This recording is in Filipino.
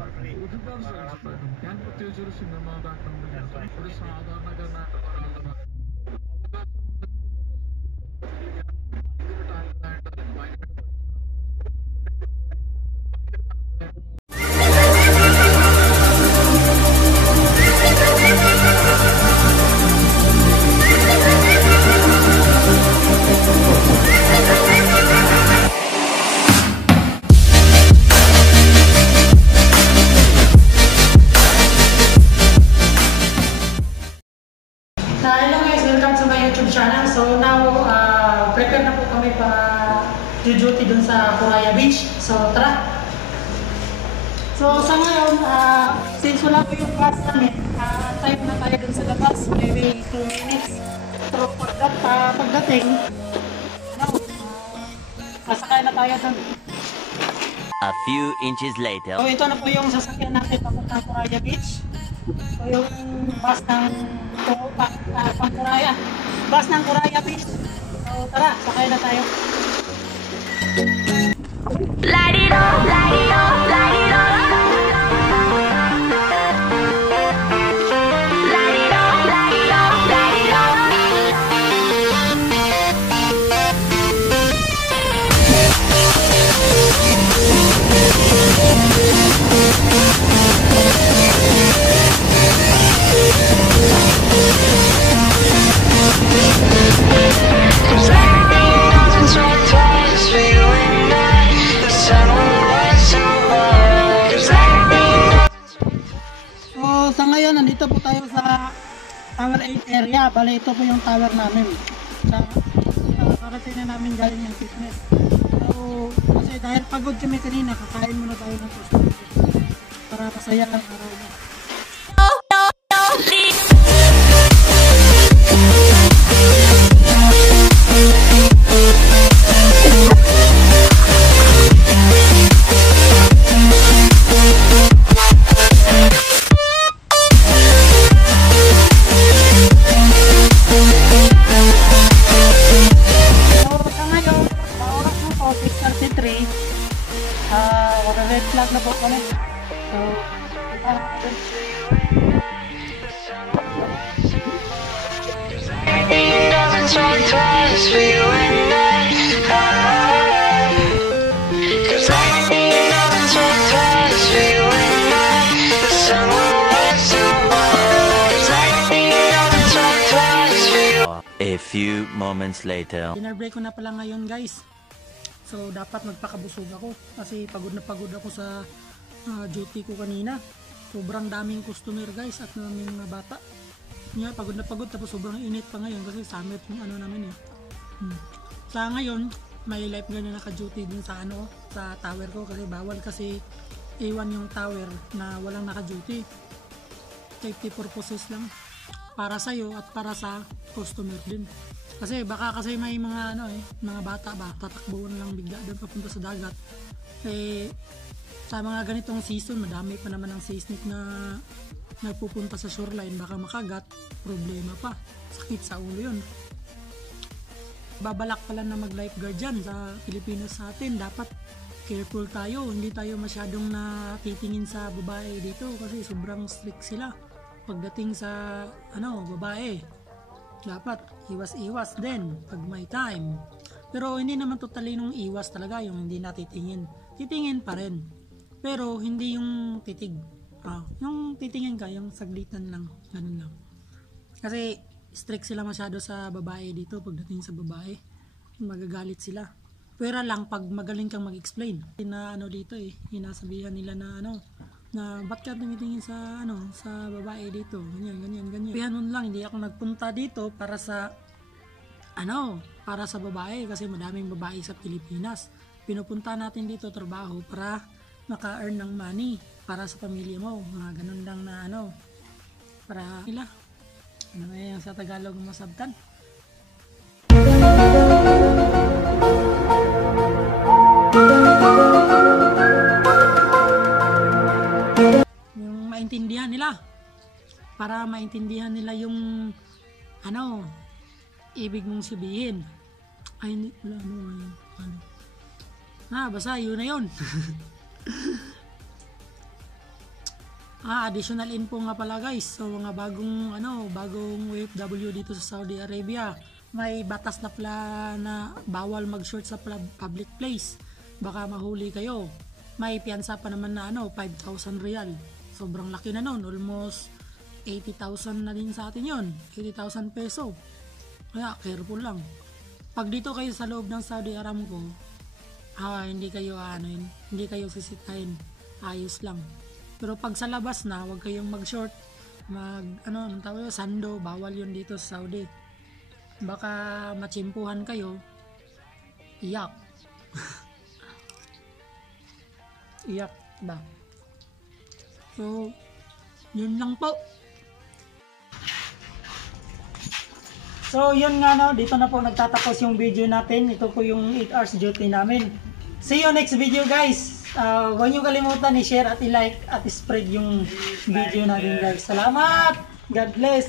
Udurlarsa ഞാൻ പ്രത്യേകിച്ച് ഒരു സിനിമ ബാക്ക്ഗ്രൗണ്ടിൽ ഒരു സാധാരണക്കാരനായിട്ട് ഒരാളുടെ Hello guys, welcome to my YouTube channel. So now, prepare na po kami para duty dun sa Coraya Beach. So tara! So sa ngayon, since wala po yung bus namin, time na tayo dun sa labas, maybe 2 minutes. So pagdating, sasakay na tayo dun. A few inches later. So ito na po yung sasakyan natin papuntang Coraya Beach. So yung bus ng Coraya. Bus ng Coraya Beach. So tara, sakay na tayo. Light it up, light it up, light it up. Light it up, light it up, light it up. Sa ngayon, nandito po tayo sa Tower 8 area. Bale, ito po yung tower namin. Karating na namin galing yung fitness. So, kasi dahil pagod kami kanina, kakain muna tayo ng toast para masaya ang araw niya. Red flag na po kami. So, A few moments later. dinner break ko na pala ngayon guys. So dapat magpakabusog ako kasi pagod na pagod ako sa duty ko kanina. Sobrang daming customer guys at daming mga bata. Nga pagod na pagod tapos sobrang init pa ngayon kasi summit yung ano namin eh. Sa ngayon may life guard na naka-duty din sa sa tower ko kasi bawal kasi iwan yung tower na walang naka-duty. Safety purposes lang para sa iyo at para sa customer din. Kasi baka kasi may mga mga bata ba tatakbo na lang bigla doon papunta sa dagat. Eh sa mga ganitong season, madami pa naman ang seismic na nagpupunta sa shoreline, baka makagat, problema pa. Sakit sa ulo 'yun. Babalak pala na mag-lifeguard dyan sa Pilipinas sa atin. Dapat careful tayo, hindi tayo masyadong natitingin sa babae dito kasi sobrang strict sila pagdating sa babae. Dapat iwas-iwas din pag may time. Pero hindi naman totally nung iwas talaga yung hindi natitingin. Titingin pa rin. Pero hindi yung titig. Yung titingin ka, yung saglitan lang. Ganun lang. Kasi strict sila masyado sa babae dito pagdating sa babae. Magagalit sila. Pero lang pag magaling kang mag-explain. Na dito hinasabihan nila na ba't ka tumitingin sa sa babae dito, ganyan. Pihanon lang, hindi ako nagpunta dito para sa para sa babae kasi madaming babae sa Pilipinas. Pinupunta natin dito trabaho para maka-earn ng money para sa pamilya mo, mga ganun lang na para nila. Yan sa Tagalog masabtan. Maintindihan nila para maintindihan nila yung ibig mong sabihin. Ay wala basta yun na yun. Additional info nga pala guys. So mga bagong OFW dito sa Saudi Arabia. May batas na pala na bawal mag-short sa public place. Baka mahuli kayo. May piyansa pa naman na 5,000 riyal. Sobrang laki na nun. Almost 80,000 na din sa atin yun. 80,000 peso. Kaya careful lang. Pag dito kayo sa loob ng Saudi Aramco, hindi kayo sisitahin. Ayos lang. Pero pag sa labas na, huwag kayong mag-short, anong tawag yun, sando, bawal yun dito sa Saudi. Baka matsimpuhan kayo, iyak. Iyak ba? So, yun lang po. So, yun nga dito na po nagtatapos yung video natin. Ito po yung 8 hours duty namin. See you next video guys. Huwag niyo kalimutan i-share at i-like at i-spread yung video natin guys. Salamat! God bless!